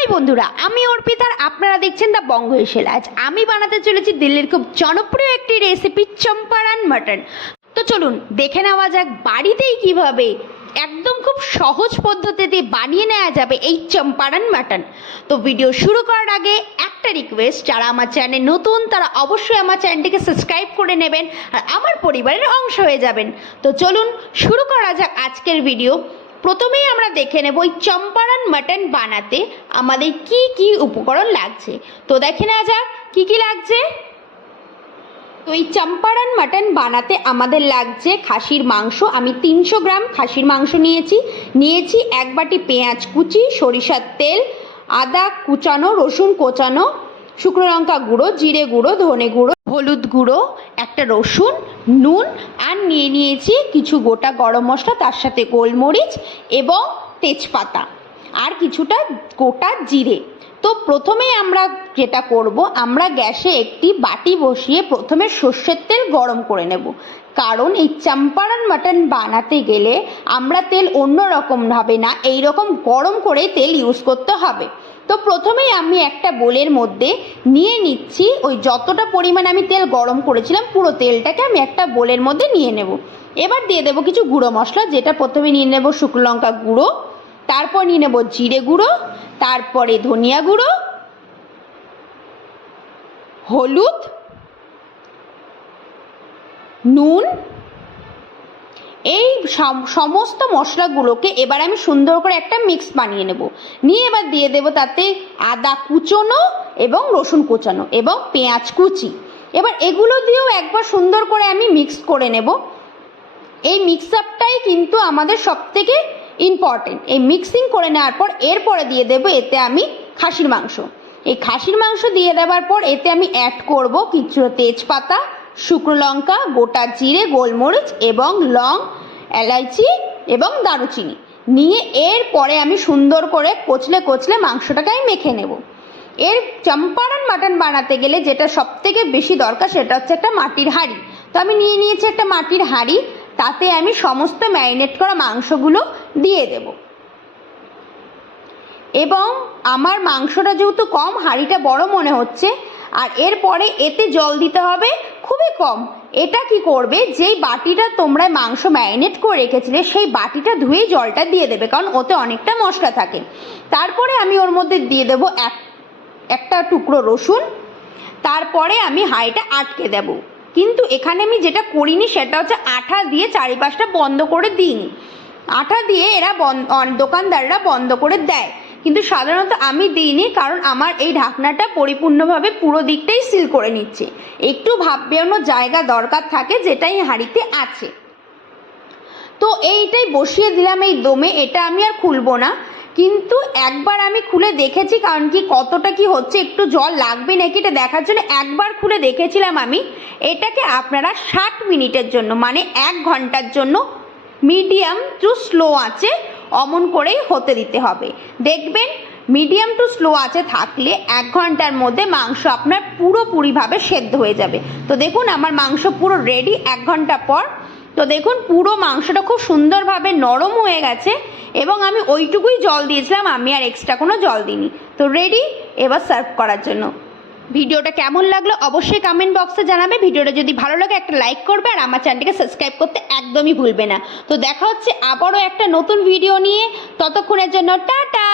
High বন্ধুরা, আমি অর্পিতার, আপনারা দেখছেন দ্য বঙ্গ হেশেল। আজ আমি বানাতে চলেছি দিল্লির খুব জনপ্রিয় একটি রেসিপি চম্পারান মাটন। তো চলুন দেখে নেওয়া যাক বাড়িতেই কিভাবে একদম খুব সহজ পদ্ধতিতে বানিয়ে নেওয়া যাবে এই চম্পারান মাটন। তো ভিডিও শুরু করার আগে একটা রিকোয়েস্ট, যারা আমার চ্যানেলে নতুন তারা অবশ্যই আমার চ্যানেলটিকে সাবস্ক্রাইব করে নেবেন আর আমার পরিবারের অংশ হয়ে যাবেন। তো চলুন শুরু করা যাক আজকের ভিডিও। প্রথমেই আমরা দেখে নেব এই চম্পারান মাটন বানাতে আমাদের কি কি উপকরণ লাগছে। তো দেখে নেওয়া যাক কি কি লাগছে। তো এই চম্পারান মাটন বানাতে আমাদের লাগছে খাসির মাংস। আমি 300 গ্রাম খাসির মাংস নিয়েছি 1 বাটি পেঁয়াজ কুচি, সরিষার তেল, আদা কুচানো, রসুন কোচানো, শুকনো লঙ্কা গুঁড়ো, জিরে গুঁড়ো, ধনে গুঁড়ো, হলুদ গুঁড়ো, একটা রসুন, নুন, আর নিয়েছি কিছু গোটা গরম মশলা, তার সাথে গোলমরিচ এবং তেজপাতা আর কিছুটা গোটা জিরে। তো প্রথমেই আমরা যেটা করব, আমরা গ্যাসে একটি বাটি বসিয়ে প্রথমে সর্ষের তেল গরম করে নেব, কারণ এই চম্পারান মাটন বানাতে গেলে আমরা তেল অন্য রকম হবে না, এই রকম গরম করে তেল ইউজ করতে হবে। তো প্রথমেই আমি একটা বোলের মধ্যে নিয়ে নিচ্ছি ওই যতটা পরিমাণ আমি তেল গরম করেছিলাম, পুরো তেলটাকে আমি একটা বোলের মধ্যে নিয়ে নেব। এবার দিয়ে দেবো কিছু গুঁড়ো মশলা, যেটা প্রথমে নিয়ে নেব শুকনো লঙ্কা গুঁড়ো, তারপর নিয়ে নেব জিরে গুঁড়ো, তারপরে ধনিয়া গুঁড়ো, হলুদ, নুন। এই সমস্ত মশলাগুলোকে এবার আমি সুন্দর করে একটা মিক্স বানিয়ে নেব। নিয়ে এবার দিয়ে দেব তাতে আদা কুচোনো এবং রসুন কুচানো এবং পেঁয়াজ কুচি। এবার এগুলো দিয়েও একবার সুন্দর করে আমি মিক্স করে নেব। এই মিক্স আপটাই কিন্তু আমাদের সবথেকে ইম্পর্টেন্ট। এই মিক্সিং করে নেওয়ার পর এরপরে দিয়ে দেব এতে আমি খাসির মাংস। এই খাসির মাংস দিয়ে দেওয়ার পর এতে আমি অ্যাড করব কিছু তেজপাতা, শুকনো লঙ্কা, গোটা জিরে, গোলমরিচ এবং লং, এলাচি এবং দারুচিনি নিয়ে এরপরে আমি সুন্দর করে কচলে মাংসটাকে আমি মেখে নেব। এর চম্পারান মাটন বানাতে গেলে যেটা সবথেকে বেশি দরকার সেটা হচ্ছে একটা মাটির হাঁড়ি। তো আমি নিয়েছি একটা মাটির হাঁড়ি, তাতে আমি সমস্ত ম্যারিনেট করা মাংসগুলো দিয়ে দেব। এবং আমার মাংসটা যেহেতু কম, হাঁড়িটা বড় মনে হচ্ছে, আর এরপরে এতে জল দিতে হবে খুবই কম। এটা কি করবে, যেই বাটিটা তোমরা মাংস ম্যারিনেট করে রেখেছিলে সেই বাটিটা ধুয়ে জলটা দিয়ে দেবে, কারণ ওতে অনেকটা মশলা থাকে। তারপরে আমি ওর মধ্যে দিয়ে দেবো একটা টুকরো রসুন, তারপরে আমি হাঁড়িটা আটকে দেব। কিন্তু এখানে আমি যেটা করিনি সেটা হচ্ছে আঠা দিয়ে চারিপাশটা বন্ধ করে দিইনি। আঠা দিয়ে এরা দোকানদাররা বন্ধ করে দেয়, কিন্তু সাধারণত আমি দিইনি, কারণ আমার এই ঢাকনাটা পরিপূর্ণভাবে পুরো দিকটাই সিল করে নিচ্ছে। একটু ভাপ বেরোনোর জায়গা দরকার থাকে, যেটাই হাঁড়িতে আছে। তো এইটাই বসিয়ে দিলাম এই দমে। এটা আমি আর খুলবো না, কিন্তু একবার আমি খুলে দেখেছি, কারণ কি কতটা কি হচ্ছে, একটু জল লাগবে নাকি এটা দেখার জন্য একবার খুলে দেখেছিলাম আমি। এটাকে আপনারা 60 মিনিটের জন্য, মানে 1 ঘন্টার জন্য মিডিয়াম টু স্লো আঁচে অমন করেই হতে দিতে হবে। দেখবেন মিডিয়াম টু স্লো আঁচে থাকলে 1 ঘন্টার মধ্যে মাংস আপনার পুরোপুরিভাবে সেদ্ধ হয়ে যাবে। তো দেখুন আমার মাংস পুরো রেডি 1 ঘন্টা পর। তো দেখুন পুরো মাংসটা খুব সুন্দরভাবে নরম হয়ে গেছে এবং আমি ওইটুকুই জল দিয়েছিলাম, আমি আর এক্সট্রা কোনো জল দিইনি। তো রেডি এবার সার্ভ করার জন্য। ভিডিওটা কেমন লাগলো অবশ্যই কমেন্ট বক্সে জানাবে। ভিডিওটা যদি ভালো লাগে একটা লাইক করবে আর আমার চ্যানেলটিকে সাবস্ক্রাইব করতে একদমই ভুলবে না। তো দেখা হচ্ছে আবারও একটা নতুন ভিডিও নিয়ে, ততক্ষণের জন্য টাটা।